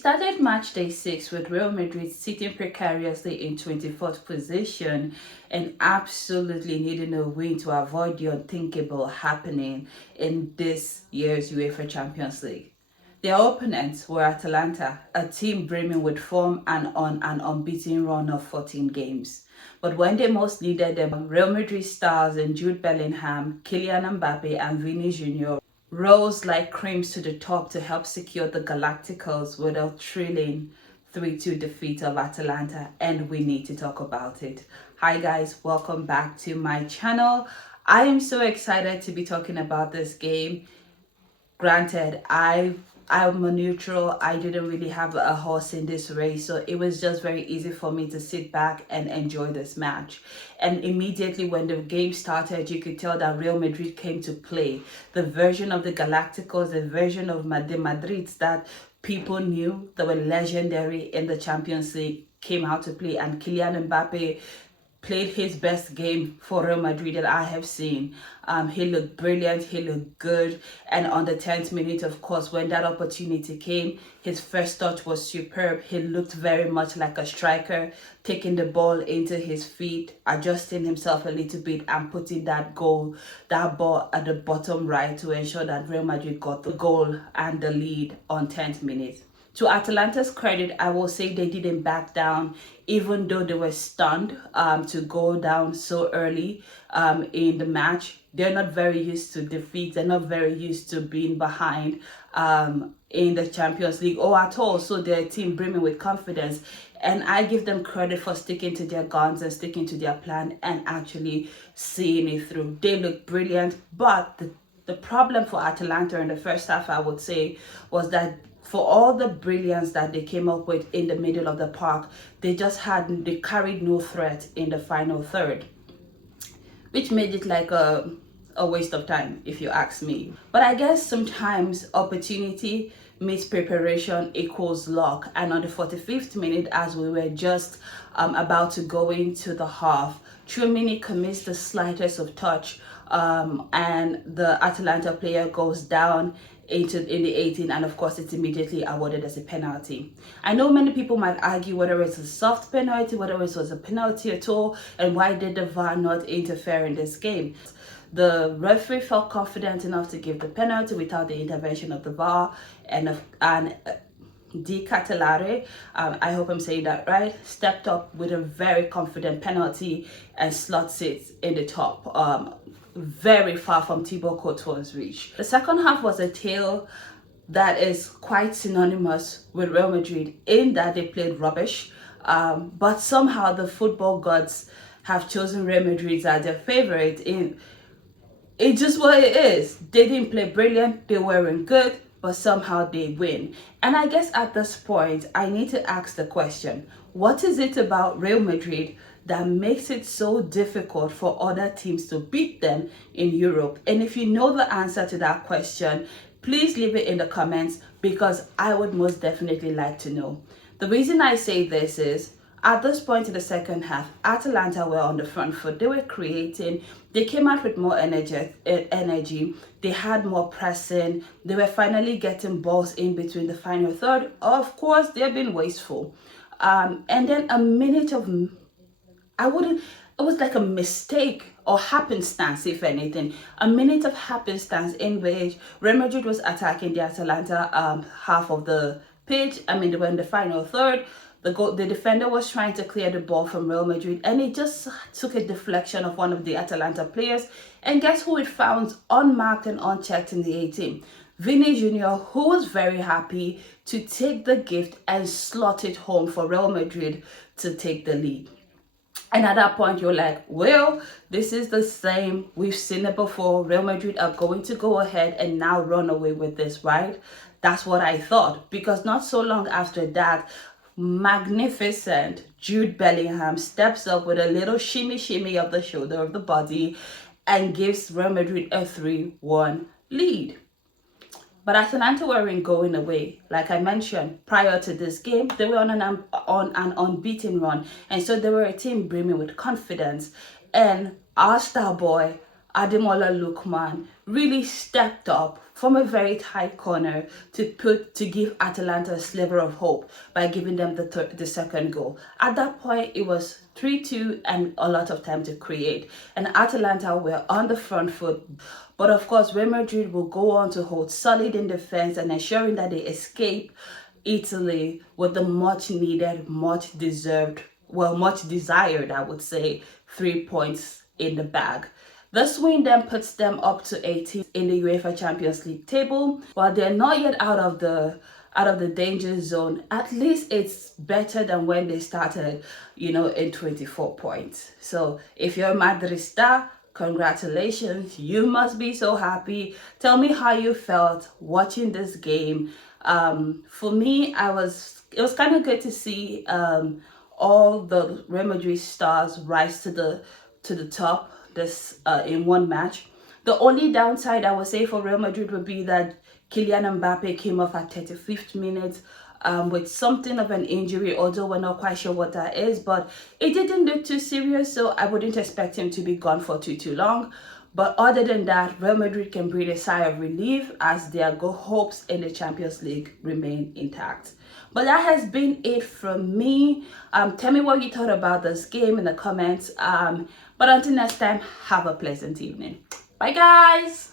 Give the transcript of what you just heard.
started match day 6 with Real Madrid sitting precariously in 24th position and absolutely needing a win to avoid the unthinkable happening in this year's UEFA Champions League. Their opponents were Atalanta, a team brimming with form and on an unbeaten run of 14 games. But when they most needed them, Real Madrid stars in Jude Bellingham, Kylian Mbappe and Vinny Jr. rose like creams to the top to help secure the Galacticos with a thrilling 3-2 defeat of Atalanta, and we need to talk about it. Hi guys, welcome back to my channel. I am so excited to be talking about this game. Granted, I'm a neutral. I didn't really have a horse in this race, so it was just very easy for me to sit back and enjoy this match. And immediately when the game started, you could tell that Real Madrid came to play. The version of the Galacticos, the version of the Madrids that people knew that were legendary in the Champions League came out to play, and Kylian Mbappe played his best game for Real Madrid that I have seen. He looked brilliant, he looked good, and on the 10th minute, of course, when that opportunity came, his first touch was superb. He looked very much like a striker, taking the ball into his feet, adjusting himself a little bit and putting that ball at the bottom right to ensure that Real Madrid got the goal and the lead on 10th minute. To Atalanta's credit, I will say they didn't back down, even though they were stunned to go down so early in the match. They're not very used to defeat. They're not very used to being behind in the Champions League or at all. So they're a team brimming with confidence. And I give them credit for sticking to their guns and sticking to their plan and actually seeing it through. They look brilliant. But the problem for Atalanta in the first half, I would say, was that for all the brilliance that they came up with in the middle of the park, they carried no threat in the final third, which made it like a waste of time, if you ask me. But I guess sometimes opportunity meets preparation equals luck. And on the 45th minute, as we were just about to go into the half, Tchouaméni commits the slightest of touch, and the Atalanta player goes down in the 18, and of course it's immediately awarded as a penalty. I know many people might argue whether it's a soft penalty, whether it was a penalty at all, and why did the VAR not interfere in this game. The referee felt confident enough to give the penalty without the intervention of the VAR, and Di Catalare, I hope I'm saying that right, stepped up with a very confident penalty and slots it in the top, very far from Thibaut Courtois' reach. The second half was a tale that is quite synonymous with Real Madrid in that they played rubbish, but somehow the football gods have chosen Real Madrid as their favorite. It's just what it is. They didn't play brilliant, they weren't good, but somehow they win. And I guess at this point, I need to ask the question, what is it about Real Madrid that makes it so difficult for other teams to beat them in Europe? And if you know the answer to that question, please leave it in the comments, because I would most definitely like to know. The reason I say this is, at this point in the second half, Atalanta were on the front foot. They were creating. They came out with more energy. They had more pressing. They were finally getting balls in between the final third. Of course, they've been wasteful. And then a minute of, it was like a mistake or happenstance, if anything. A minute of happenstance in which Real Madrid was attacking the Atalanta half of the pitch. I mean, they were in the final third. The defender was trying to clear the ball from Real Madrid, and it just took a deflection of one of the Atalanta players. And guess who it found unmarked and unchecked in the 18? Vinny Jr., who was very happy to take the gift and slot it home for Real Madrid to take the lead. And at that point, you're like, well, this is the same. We've seen it before. Real Madrid are going to go ahead and now run away with this, right? That's what I thought. Because not so long after that, magnificent Jude Bellingham steps up with a little shimmy of the shoulder of the body and gives Real Madrid a 3-1 lead. But Atalanta weren't going away. Like I mentioned, prior to this game, they were on an unbeaten run. And so they were a team brimming with confidence. And our star boy, Ademola Lookman, really stepped up from a very tight corner to give Atalanta a sliver of hope by giving them the second goal. At that point, it was 3-2 and a lot of time to create. And Atalanta were on the front foot. But of course, Real Madrid will go on to hold solid in defense and ensuring that they escape Italy with the much needed, much deserved, well, much desired, I would say, 3 points in the bag. This win then puts them up to 18th in the UEFA Champions League table. While they're not yet out of the danger zone, at least it's better than when they started, in 24 points. So if you're a Madridista, congratulations, you must be so happy. Tell me how you felt watching this game. For me, it was kind of good to see all the Real Madrid stars rise to the top this in one match. The only downside I would say for Real Madrid would be that Kylian Mbappe came off at 35th minute with something of an injury, although we're not quite sure what that is, but it didn't look too serious, so I wouldn't expect him to be gone for too long. But other than that, Real Madrid can breathe a sigh of relief as their hopes in the Champions League remain intact. But that has been it from me. Tell me what you thought about this game in the comments. But until next time, have a pleasant evening. Bye, guys.